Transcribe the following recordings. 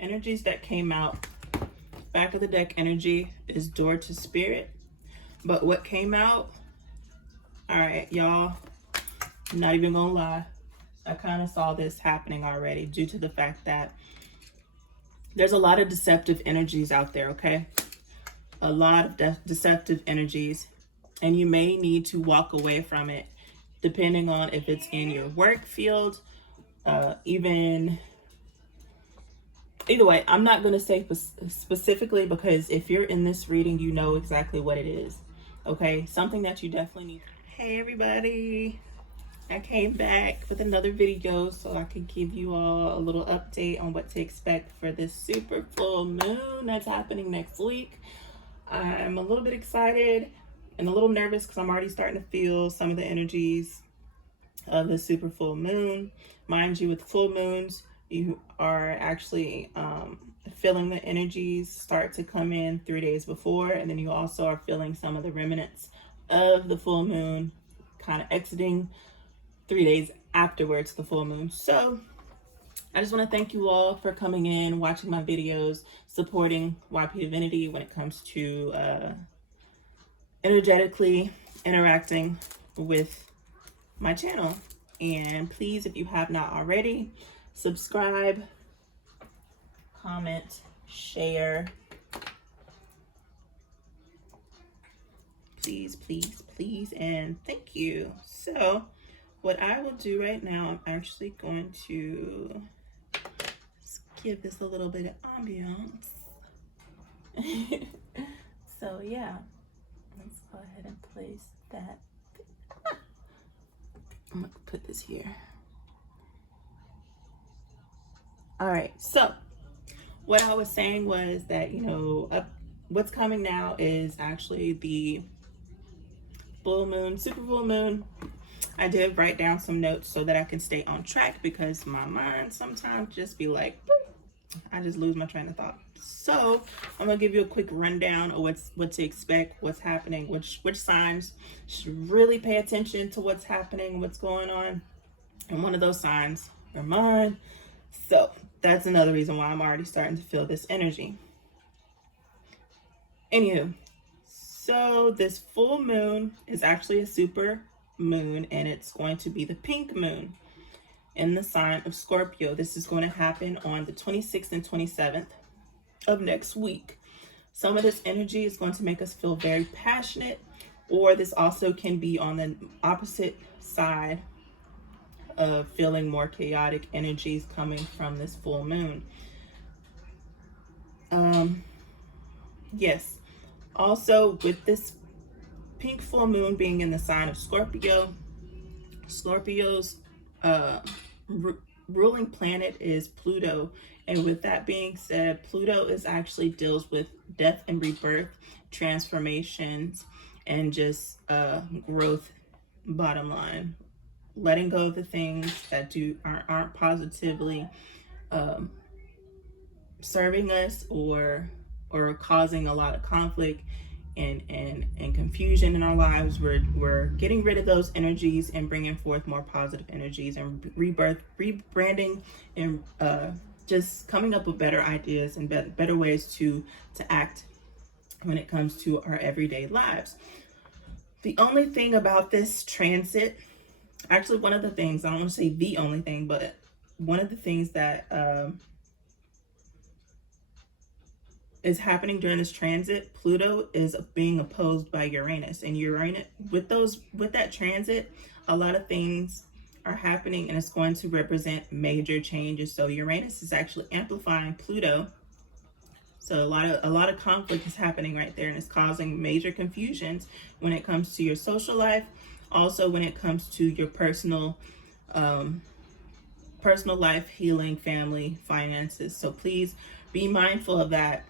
energies that came out, back of the deck energy is door to spirit. But what came out, all right, y'all, I'm not even gonna lie. I kind of saw this happening already due to the fact that there's a lot of deceptive energies out there, okay? A lot of deceptive energies, and you may need to walk away from it depending on if it's in your work field, even either way. I'm not going to say specifically, because if you're in this reading, you know exactly what it is, okay? Something that you definitely need. Hey everybody, I came back with another video so I could give you all a little update on what to expect for this super full moon that's happening next week. I'm a little bit excited and a little nervous because I'm already starting to feel some of the energies of the super full moon. Mind you, with full moons, you are actually feeling the energies start to come in 3 days before, and then you also are feeling some of the remnants of the full moon kind of exiting 3 days afterwards the full moon. So I just want to thank you all for coming in, watching my videos, supporting YP Divinity when it comes to energetically interacting with my channel. And please, if you have not already, subscribe, comment, share. Please, please, please, and thank you. So what I will do right now, I'm actually going to give this a little bit of ambiance. So yeah, let's go ahead and place that. I'm gonna put this here. All right, so what I was saying was that, you know, what's coming now is actually the full moon, super full moon. I did write down some notes so that I can stay on track, because my mind sometimes just be like, boop, I just lose my train of thought. So I'm gonna give you a quick rundown of what to expect, what's happening, which signs should really pay attention to what's happening, what's going on. And one of those signs are mine. So that's another reason why I'm already starting to feel this energy. Anywho, so this full moon is actually a super moon, and it's going to be the pink moon in the sign of Scorpio. This is going to happen on the 26th and 27th of next week. Some of this energy is going to make us feel very passionate, or this also can be on the opposite side of feeling more chaotic energies coming from this full moon. Yes, also with this pink full moon being in the sign of Scorpio, Scorpio's ruling planet is Pluto. And with that being said, Pluto is actually deals with death and rebirth, transformations, and just growth, bottom line. Letting go of the things that aren't positively serving us, or causing a lot of conflict and confusion in our lives. We're getting rid of those energies and bringing forth more positive energies and rebirth, rebranding, and just coming up with better ideas and better ways to act when it comes to our everyday lives. The only thing about this transit, actually one of the things, I don't want to say the only thing, but one of the things that is happening during this transit, Pluto is being opposed by Uranus. And Uranus, with that transit, a lot of things are happening, and it's going to represent major changes. So Uranus is actually amplifying Pluto. So a lot of conflict is happening right there, and it's causing major confusions when it comes to your social life, also when it comes to your personal life, healing, family, finances. So please be mindful of that.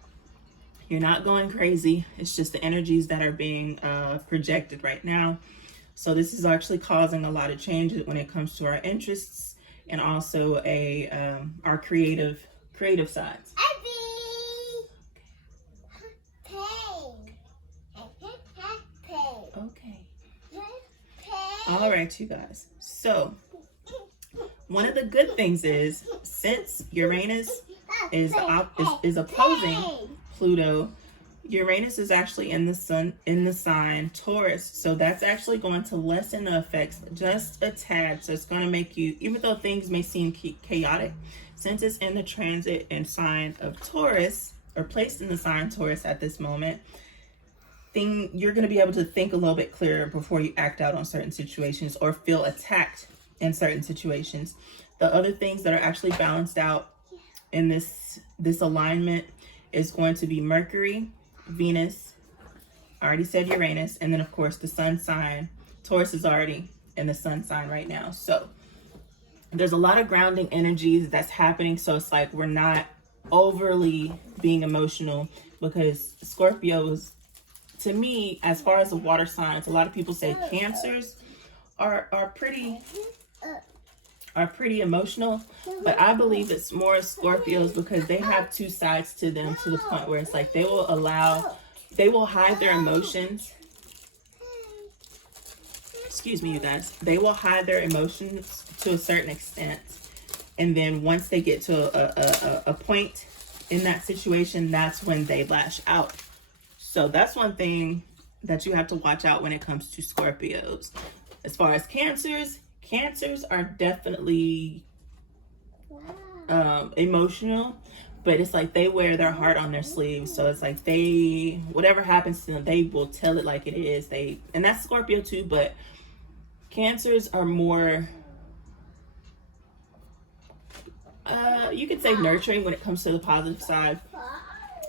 You're not going crazy. It's just the energies that are being projected right now. So this is actually causing a lot of changes when it comes to our interests, and also our creative sides. Okay. All right, you guys. So one of the good things is, since Uranus is opposing Pluto, Uranus is actually in the sign Taurus, so that's actually going to lessen the effects just a tad. So it's going to make you, even though things may seem chaotic, since it's in the transit and sign of Taurus, or placed in the sign Taurus at this moment, you're going to be able to think a little bit clearer before you act out on certain situations or feel attacked in certain situations. The other things that are actually balanced out in this alignment is going to be Mercury, Venus, I already said Uranus, and then of course the sun sign. Taurus is already in the sun sign right now. So there's a lot of grounding energies that's happening. So it's like we're not overly being emotional, because Scorpio is, to me, as far as the water signs, a lot of people say Cancers are pretty emotional, but I believe it's more Scorpios, because they have two sides to them, to the point where it's like they will hide their emotions. Excuse me, you guys. They will hide their emotions to a certain extent, and then once they get to a point in that situation, that's when they lash out. So that's one thing that you have to watch out when it comes to Scorpios. As far as Cancers are definitely emotional, but it's like they wear their heart on their sleeve. So it's like whatever happens to them, they will tell it like it is. And that's Scorpio too, but Cancers are more, you could say, nurturing when it comes to the positive side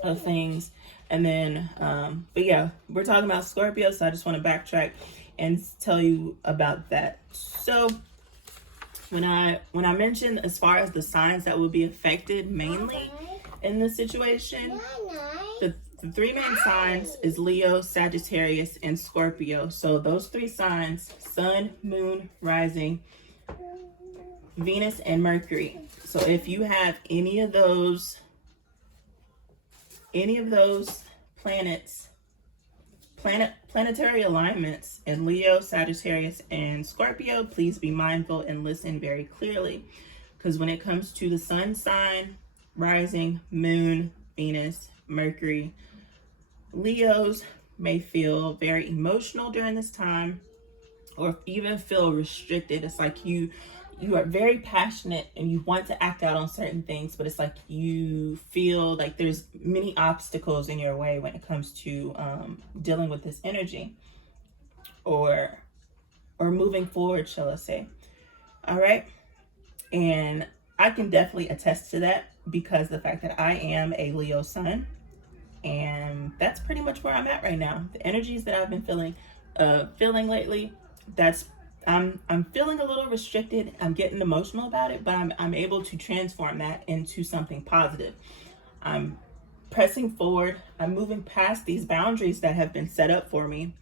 of things. And then, but yeah, we're talking about Scorpio, so I just want to backtrack and tell you about that. So when I mentioned as far as the signs that will be affected mainly in this situation, the three main signs is Leo, Sagittarius, and Scorpio. So those three signs, Sun, Moon, Rising, Venus, and Mercury. So if you have any of those planetary alignments in Leo, Sagittarius, and Scorpio, please be mindful and listen very clearly, because when it comes to the sun sign, rising, moon, Venus, Mercury, Leos may feel very emotional during this time, or even feel restricted. It's like you are very passionate and you want to act out on certain things, but it's like you feel like there's many obstacles in your way when it comes to dealing with this energy, or moving forward, shall I say. All right. And I can definitely attest to that, because the fact that I am a Leo sun, and that's pretty much where I'm at right now. The energies that I've been feeling lately, I'm feeling a little restricted. I'm getting emotional about it, but I'm able to transform that into something positive. I'm pressing forward. I'm moving past these boundaries that have been set up for me,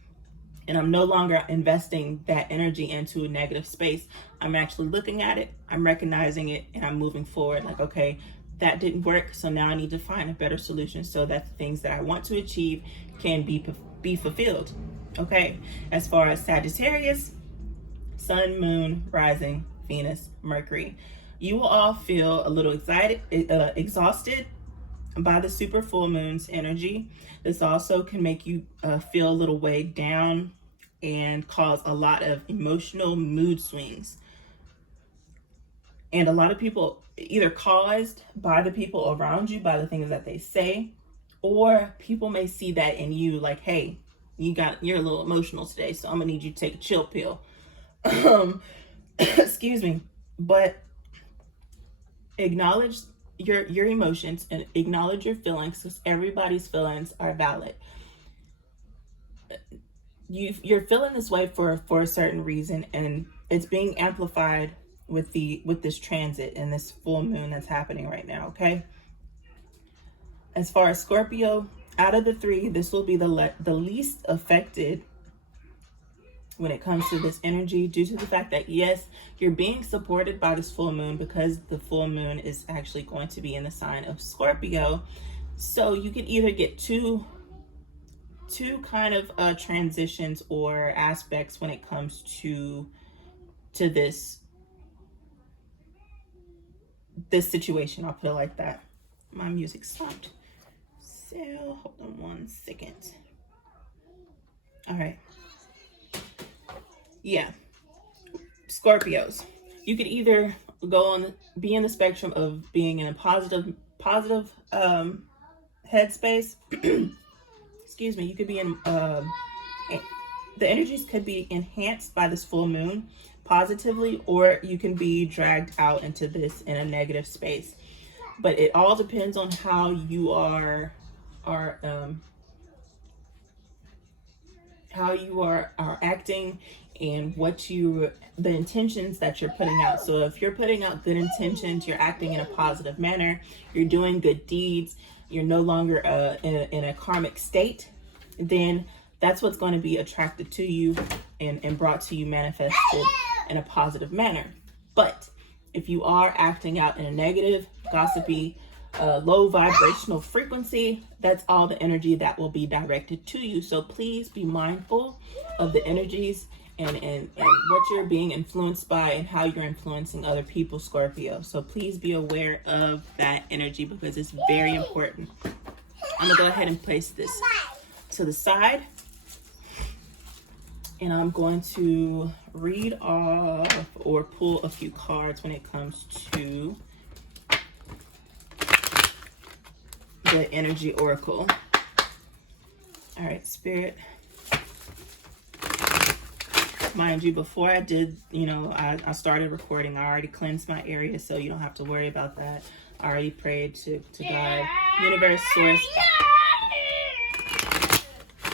and I'm no longer investing that energy into a negative space. I'm actually looking at it, I'm recognizing it, and I'm moving forward. Like, okay, that didn't work, so now I need to find a better solution so that the things that I want to achieve can be fulfilled. Okay, as far as Sagittarius, Sun, Moon, Rising, Venus, Mercury, you will all feel a little exhausted by the super full moon's energy. This also can make you feel a little weighed down and cause a lot of emotional mood swings. And a lot of people, either caused by the people around you, by the things that they say, or people may see that in you, like, hey, you're a little emotional today, so I'm gonna need you to take a chill pill. Excuse me. But acknowledge your emotions and acknowledge your feelings, because everybody's feelings are valid. You're feeling this way for a certain reason, and it's being amplified with this transit and this full moon that's happening right now. Okay, as far as Scorpio, out of the three, this will be the least affected when it comes to this energy, due to the fact that, yes, you're being supported by this full moon, because the full moon is actually going to be in the sign of Scorpio. So you can either get two kind of transitions or aspects when it comes to this this situation. I'll put it like that. My music stopped. So hold on 1 second. All right. Yeah. Scorpios. You could either be in the spectrum of being in a positive headspace. Excuse me. You could be in the energies could be enhanced by this full moon positively, or you can be dragged out into this in a negative space. But it all depends on how you are acting, and the intentions that you're putting out. So if you're putting out good intentions, you're acting in a positive manner, you're doing good deeds, you're no longer in a karmic state, then that's what's going to be attracted to you and brought to you, manifested in a positive manner. But if you are acting out in a negative, gossipy, low vibrational frequency, that's all the energy that will be directed to you. So please be mindful of the energies and what you're being influenced by and how you're influencing other people, Scorpio. So please be aware of that energy because it's very important. I'm gonna go ahead and place this to the side, and I'm going to read off or pull a few cards when it comes to the energy oracle. All right, Spirit. Mind you, before I did, I started recording, I already cleansed my area, so you don't have to worry about that. I already prayed to God, universe, source,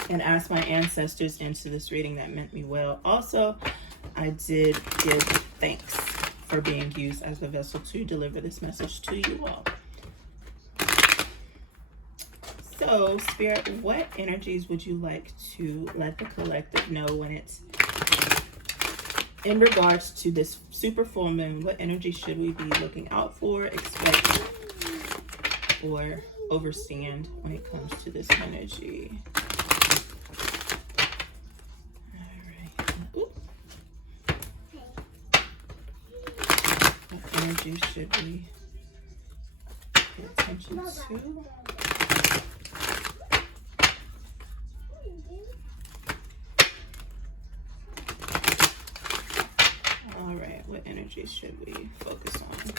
and asked my ancestors into this reading that meant me well. Also, I did give thanks for being used as a vessel to deliver this message to you all. So, Spirit, what energies would you like to let the collective know when it's in regards to this super full moon? What energy should we be looking out for, expect, or overstand when it comes to this energy? What energy should we pay attention to? All right, what energy should we focus on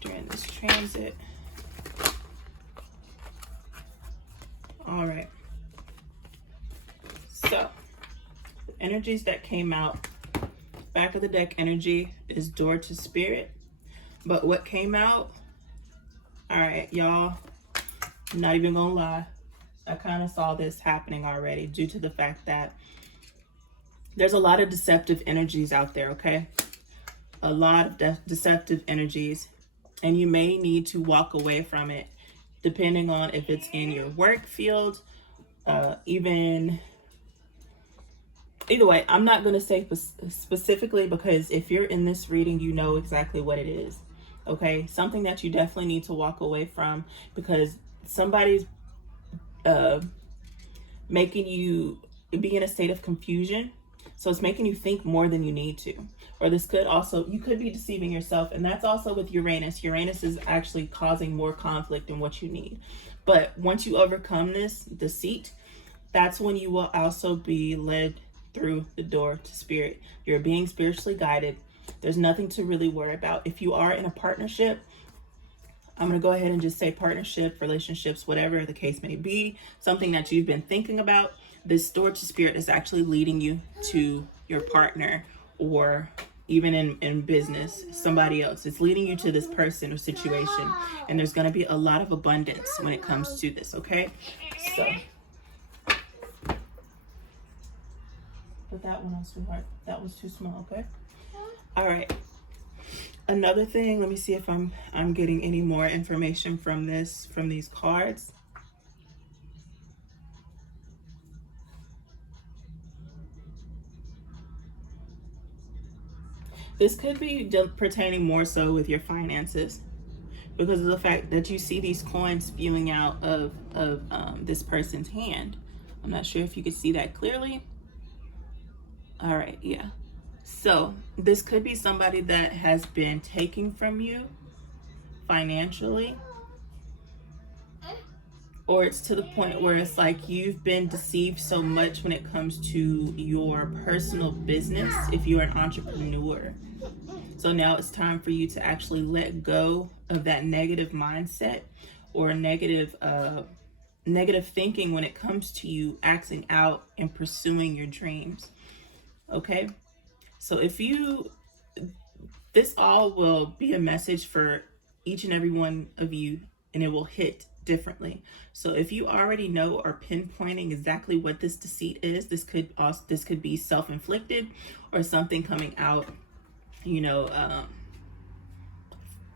during this transit? All right. So, the energies that came out, back of the deck energy is door to spirit. But what came out, all right, y'all, I'm not even gonna lie, I kind of saw this happening already due to the fact that there's a lot of deceptive energies out there, okay? A lot of deceptive energies, and you may need to walk away from it depending on if it's in your work field, either way. I'm not going to say specifically, because if you're in this reading, you know exactly what it is, okay? Something that you definitely need to walk away from, because somebody's making you be in a state of confusion. So it's making you think more than you need to. Or this could also, you could be deceiving yourself. And that's also with Uranus. Uranus is actually causing more conflict than what you need. But once you overcome this deceit, that's when you will also be led through the door to spirit. You're being spiritually guided. There's nothing to really worry about. If you are in a partnership, I'm going to go ahead and just say partnership, relationships, whatever the case may be, something that you've been thinking about, this door to spirit is actually leading you to your partner, or even in business, somebody else. It's leading you to this person or situation. And there's going to be a lot of abundance when it comes to this, okay? So, put that one on, sweetheart. That was too small, okay? All right. Another thing, let me see if I'm getting any more information from these cards. This could be pertaining more so with your finances, because of the fact that you see these coins spewing out of this person's hand. I'm not sure if you could see that clearly. All right, yeah. So this could be somebody that has been taking from you financially, or it's to the point where it's like you've been deceived so much when it comes to your personal business if you're an entrepreneur. So now it's time for you to actually let go of that negative mindset or negative thinking when it comes to you acting out and pursuing your dreams. Okay? So this all will be a message for each and every one of you, and it will hit differently. So if you already know or pinpointing exactly what this deceit is, this could be self-inflicted or something coming out,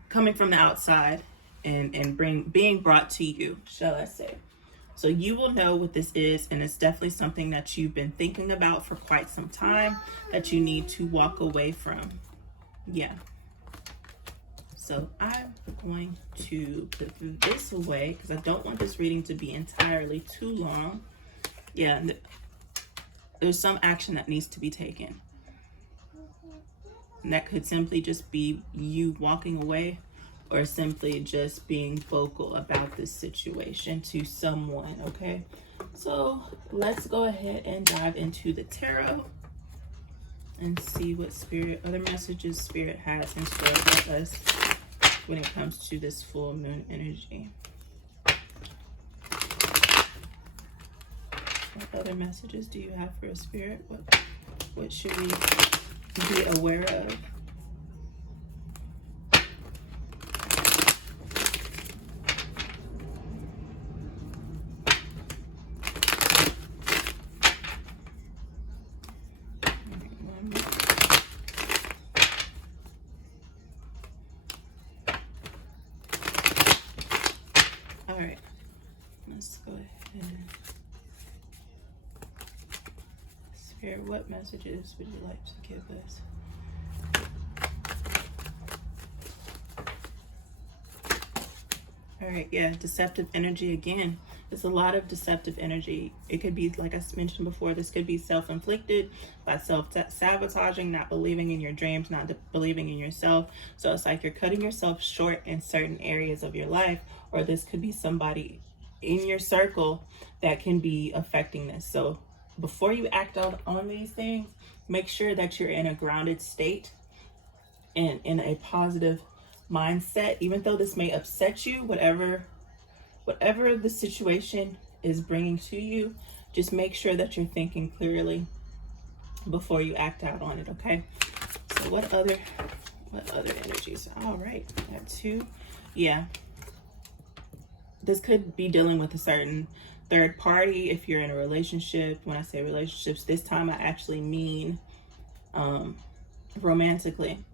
coming from the outside and being brought to you, shall I say. So you will know what this is, and it's definitely something that you've been thinking about for quite some time that you need to walk away from. Yeah. So I'm going to put this away because I don't want this reading to be entirely too long. Yeah, there's some action that needs to be taken. And that could simply just be you walking away, or simply just being vocal about this situation to someone, okay? So let's go ahead and dive into the tarot and see what other messages Spirit has in store for us when it comes to this full moon energy. What other messages do you have for a Spirit? What should we be aware of? All right, let's go ahead. Spirit, what messages would you like to give us? All right, yeah, deceptive energy again. There's a lot of deceptive energy. It could be, like I mentioned before, this could be self-inflicted by self-sabotaging, not believing in your dreams, not believing in yourself. So it's like you're cutting yourself short in certain areas of your life, or this could be somebody in your circle that can be affecting this. So before you act out on these things, make sure that you're in a grounded state and in a positive mindset. Even though this may upset you, whatever the situation is bringing to you, just make sure that you're thinking clearly before you act out on it, okay? So what other energies? All right, that too. Yeah, this could be dealing with a certain third party if you're in a relationship. When I say relationships, this time I actually mean romantically,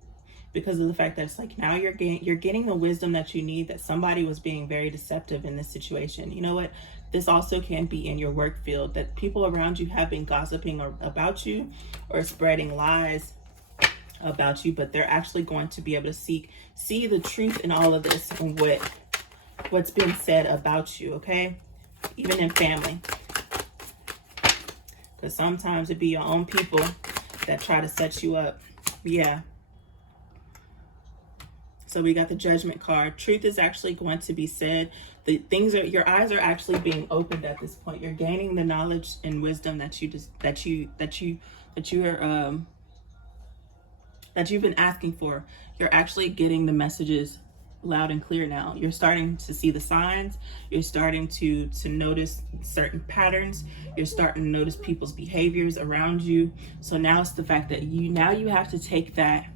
because of the fact that it's like now you're getting the wisdom that you need, that somebody was being very deceptive in this situation. You know what? This also can be in your work field, that people around you have been gossiping about you or spreading lies about you, but they're actually going to be able to see the truth in all of this and what's being said about you, okay? Even in family. Because sometimes it be your own people that try to set you up. Yeah. So we got the Judgment card. Truth is actually going to be said. Your eyes are actually being opened at this point. You're gaining the knowledge and wisdom that you've been asking for. You're actually getting the messages loud and clear now. You're starting to see the signs. You're starting to notice certain patterns. You're starting to notice people's behaviors around you. So now it's the fact that you have to take that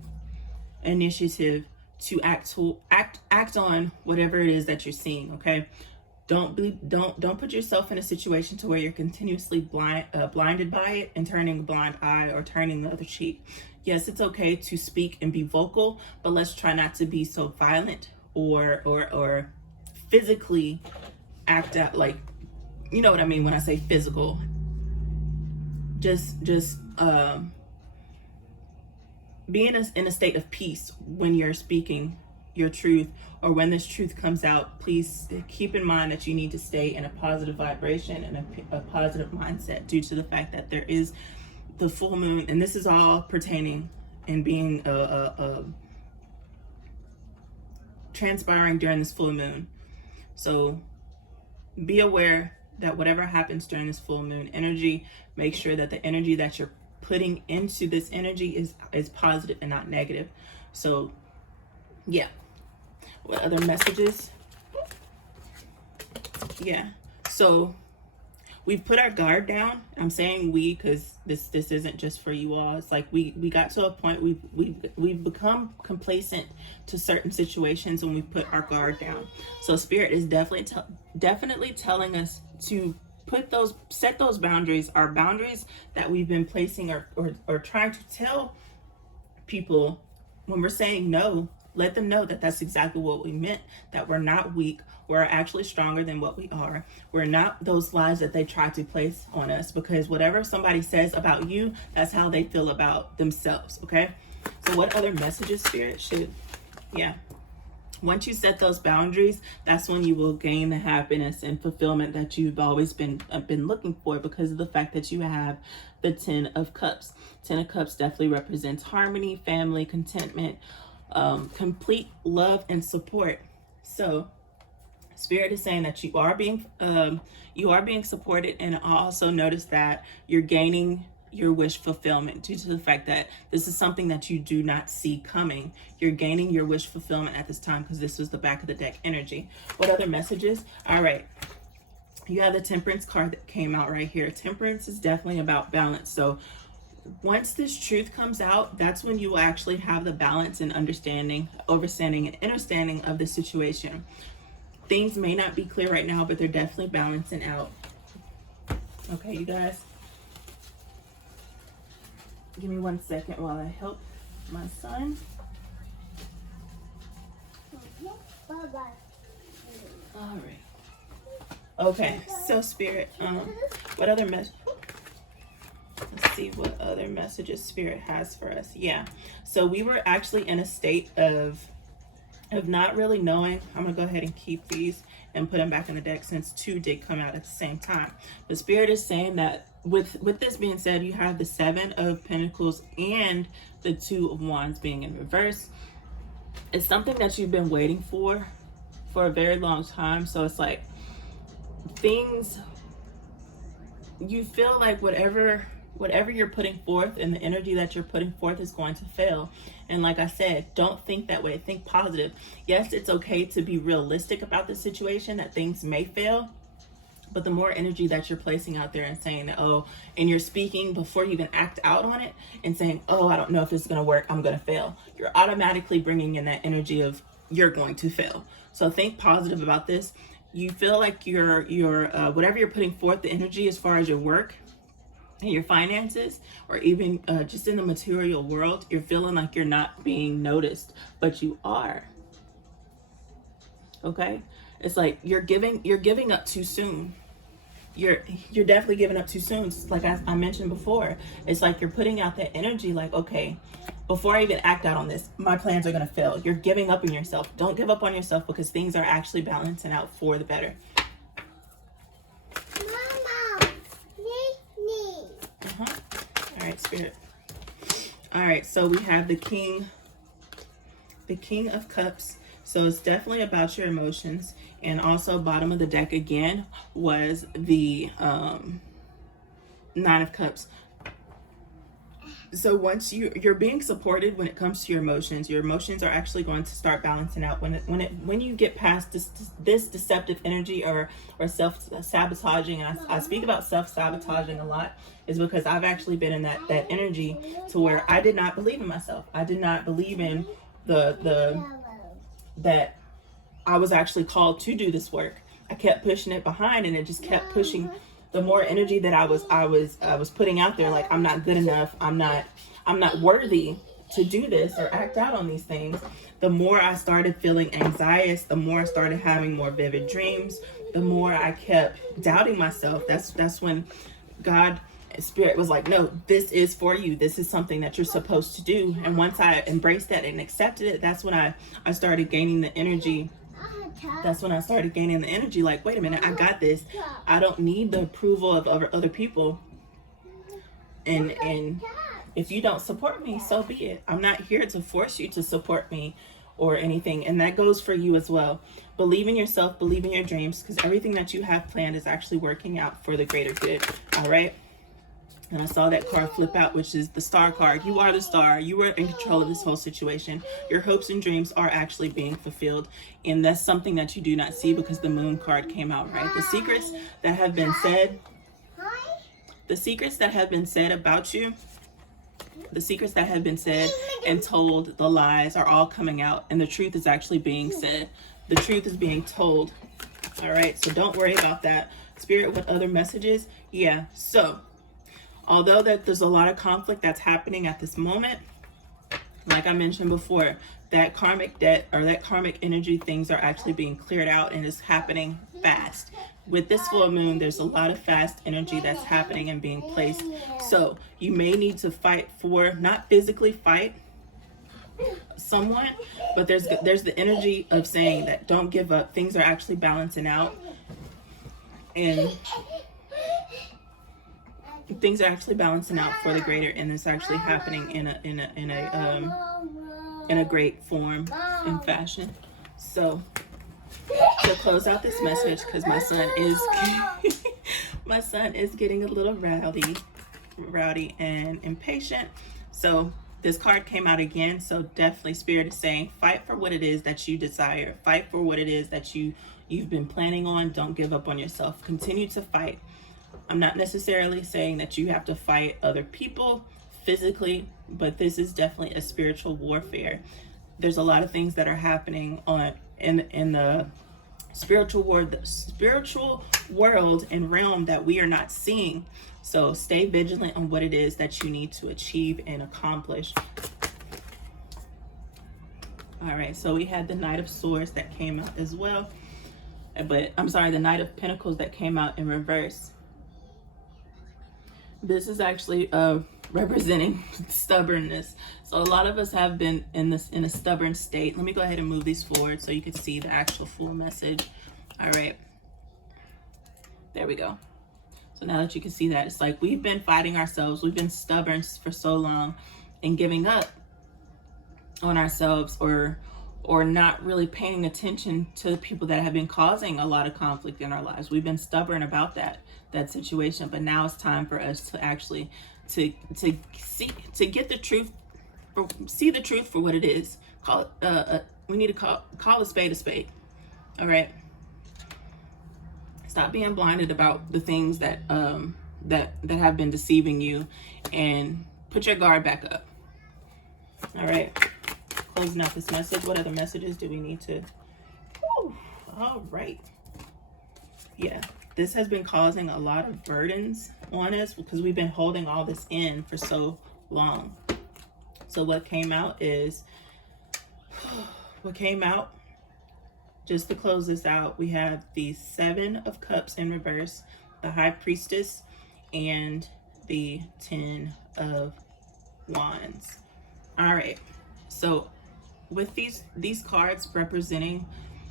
initiative to act on whatever it is that you're seeing, okay? Don't put yourself in a situation to where you're continuously blinded by it and turning a blind eye or turning the other cheek. Yes, it's okay to speak and be vocal, but let's try not to be so violent or physically act out, like, you know what I mean when I say physical. Just be in a state of peace when you're speaking your truth, or when this truth comes out. Please keep in mind that you need to stay in a positive vibration and a positive mindset, due to the fact that there is the full moon, and this is all pertaining and being transpiring during this full moon. So be aware that whatever happens during this full moon energy, make sure that the energy that you're putting into this energy is positive and not negative. So yeah. What other messages? Yeah. So we've put our guard down. I'm saying we because this isn't just for you all. It's like we got to a point we've become complacent to certain situations when we put our guard down. So Spirit is definitely telling us to set those boundaries, our boundaries that we've been placing or trying to tell people. When we're saying no, let them know that that's exactly what we meant, that we're not weak. We're actually stronger than what we are. We're not those lies that they try to place on us, because whatever somebody says about you, that's how they feel about themselves, okay? So what other messages, Spirit, should, yeah. Once you set those boundaries, that's when you will gain the happiness and fulfillment that you've always been looking for, because of the fact that you have the 10 of Cups. 10 of Cups definitely represents harmony, family, contentment, complete love and support. So Spirit is saying that you are being supported, and I also notice that you're gaining your wish fulfillment due to the fact that this is something that you do not see coming. You're gaining your wish fulfillment at this time because this was the back of the deck energy. What other messages? All right. You have the Temperance card that came out right here. Temperance is definitely about balance. So once this truth comes out, that's when you will actually have the balance and understanding, overstanding, and understanding of the situation. Things may not be clear right now, but they're definitely balancing out. Okay, you guys. Give me 1 second while I help my son. Bye-bye. All right. Okay, so Spirit, what other let's see what other messages Spirit has for us. Yeah, so we were actually in a state of not really knowing. I'm gonna go ahead and keep these and put them back in the deck since 2 did come out at the same time. But Spirit is saying that with this being said, you have the 7 of Pentacles and the 2 of Wands being in reverse. It's something that you've been waiting for a very long time. So it's like things, you feel like whatever you're putting forth and the energy that you're putting forth is going to fail. And like I said, don't think that way. Think positive. Yes, it's okay to be realistic about the situation, that things may fail. But the more energy that you're placing out there and saying that, oh, and you're speaking before you even act out on it and saying, oh, I don't know if this is going to work, I'm going to fail. You're automatically bringing in that energy of you're going to fail. So think positive about this. You feel like your whatever you're putting forth, the energy as far as your work and your finances, or even just in the material world, you're feeling like you're not being noticed, but you are. Okay? It's like you're giving up too soon. You're definitely giving up too soon. Like I mentioned before, it's like you're putting out that energy like, okay, before I even act out on this, my plans are going to fail. You're giving up on yourself. Don't give up on yourself, because things are actually balancing out for the better. Mama, me. All right, Spirit. All right, so we have the King of Cups. So it's definitely about your emotions. And also bottom of the deck again was the 9 of Cups. So once you're being supported when it comes to your emotions are actually going to start balancing out. When you get past this deceptive energy or self-sabotaging, and I speak about self-sabotaging a lot, is because I've actually been in that energy to where I did not believe in myself. I did not believe in that I was actually called to do this work. I kept pushing it behind, and it just kept pushing. The more energy that I was putting out there, like I'm not good enough, I'm not worthy to do this or act out on these things, the more I started feeling anxious, the more I started having more vivid dreams, the more I kept doubting myself. That's when God, Spirit was like, no, this is for you. This is something that you're supposed to do. And once I embraced that and accepted it, that's when I started gaining the energy. That's when I started gaining the energy, like, wait a minute, I got this. I don't need the approval of other people. And if you don't support me, so be it. I'm not here to force you to support me or anything. And that goes for you as well. Believe in yourself, believe in your dreams, because everything that you have planned is actually working out for the greater good. All right. And I saw that card flip out, which is the star card. You are the star. You are in control of this whole situation. Your hopes and dreams are actually being fulfilled. And that's something that you do not see because the moon card came out, right? The secrets that have been said, the secrets that have been said about you, the secrets that have been said and told, the lies are all coming out. And the truth is actually being said. The truth is being told. All right. So don't worry about that. Spirit, with other messages. Yeah. So although that there's a lot of conflict that's happening at this moment, like I mentioned before, that karmic debt or that karmic energy, things are actually being cleared out and it's happening fast. With this full moon, there's a lot of fast energy that's happening and being placed. So you may need to fight for, not physically fight someone, but there's the energy of saying that don't give up. Things are actually balancing out. And things are actually balancing out for the greater, and it's actually happening in a great form and fashion. So to close out this message, because my son is getting a little rowdy and impatient. So this card came out again. So definitely Spirit is saying, fight for what it is that you desire. Fight for what it is that you've been planning on. Don't give up on yourself. Continue to fight. I'm not necessarily saying that you have to fight other people physically, but this is definitely a spiritual warfare. There's a lot of things that are happening in the spiritual world and realm that we are not seeing. So stay vigilant on what it is that you need to achieve and accomplish. All right, so we had the Knight of Swords that came out as well. But I'm sorry, the Knight of Pentacles that came out in reverse. This is actually representing stubbornness. So a lot of us have been in a stubborn state. Let me go ahead and move these forward so you can see the actual full message. All right. There we go. So now that you can see that, it's like we've been fighting ourselves. We've been stubborn for so long and giving up on ourselves or not really paying attention to the people that have been causing a lot of conflict in our lives. We've been stubborn about that situation, but now it's time for us to actually to get the truth, see the truth for what it is. We need to call a spade a spade. All right. Stop being blinded about the things that have been deceiving you, and put your guard back up. All right. Closing out this message. What other messages do we need to? Whew. All right. Yeah, this has been causing a lot of burdens on us because we've been holding all this in for so long. So what came out is, just to close this out, we have the 7 of Cups in reverse, the High Priestess, and the 10 of Wands. All right. So with these cards representing,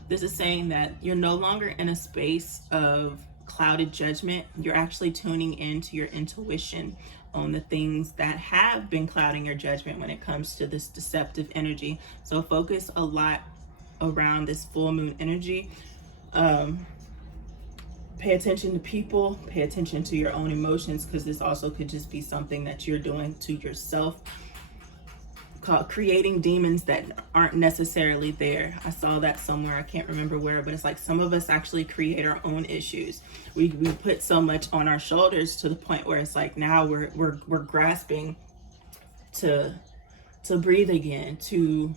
this is saying that you're no longer in a space of clouded judgment. You're actually tuning into your intuition on the things that have been clouding your judgment when it comes to this deceptive energy. So focus a lot around this full moon energy. Pay attention to people, pay attention to your own emotions, because this also could just be something that you're doing to yourself, creating demons that aren't necessarily there. I saw that somewhere, I can't remember where, but it's like some of us actually create our own issues. We put so much on our shoulders to the point where it's like now we're grasping to breathe again, to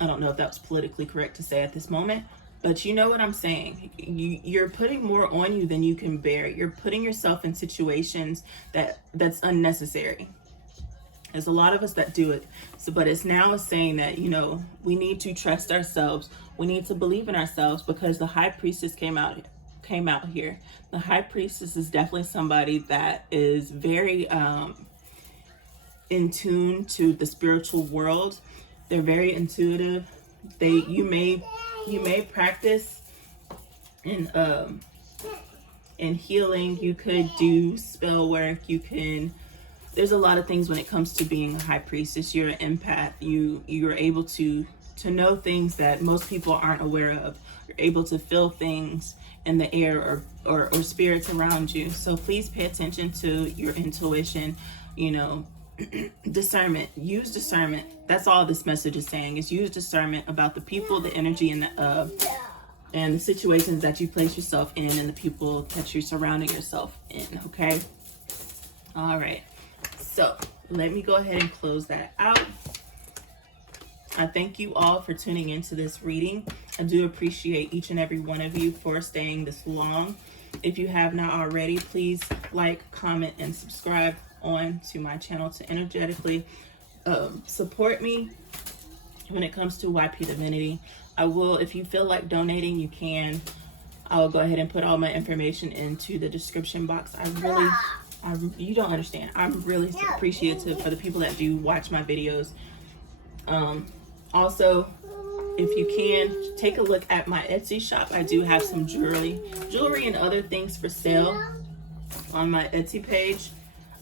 I don't know if that was politically correct to say at this moment, but you know what I'm saying. You're putting more on you than you can bear. You're putting yourself in situations that's unnecessary. There's a lot of us that do it. So, but it's now saying that, you know, we need to trust ourselves. We need to believe in ourselves, because the High Priestess came out here. The High Priestess is definitely somebody that is very in tune to the spiritual world. They're very intuitive. You may practice in healing. You could do spell work. You can there's a lot of things when it comes to being a high priestess. You're an empath. You're able to know things that most people aren't aware of. You're able to feel things in the air or spirits around you. So please pay attention to your intuition, you know, discernment. Use discernment. That's all this message is saying, is use discernment about the people, the energy, and the situations that you place yourself in, and the people that you're surrounding yourself in. Okay. All right. So let me go ahead and close that out. I thank you all for tuning into this reading. I do appreciate each and every one of you for staying this long. If you have not already, please like, comment, and subscribe on to my channel to energetically support me when it comes to YP Divinity. I will, if you feel like donating, you can. I'll go ahead and put all my information into the description box. You don't understand. I'm really appreciative for the people that do watch my videos. Also, if you can, take a look at my Etsy shop. I do have some jewelry and other things for sale on my Etsy page.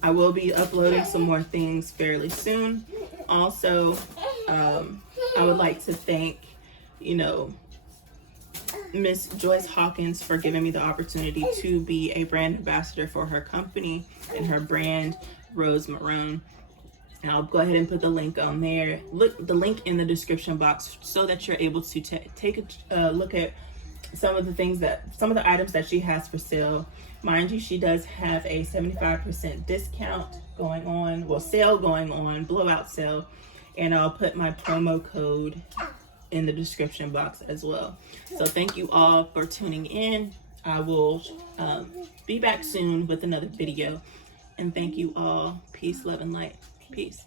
I will be uploading some more things fairly soon. Also, I would like to thank, you know, Miss Joyce Hawkins for giving me the opportunity to be a brand ambassador for her company and her brand, Rose MARRÓN. And I'll go ahead and put the link on there. Look, the link in the description box, so that you're able to take a look at some of the items that she has for sale. Mind you, she does have a 75% discount going on, well, sale going on, blowout sale. And I'll put my promo code in the description box as well. So thank you all for tuning in. I will be back soon with another video. And thank you all. Peace, love, and light. Peace.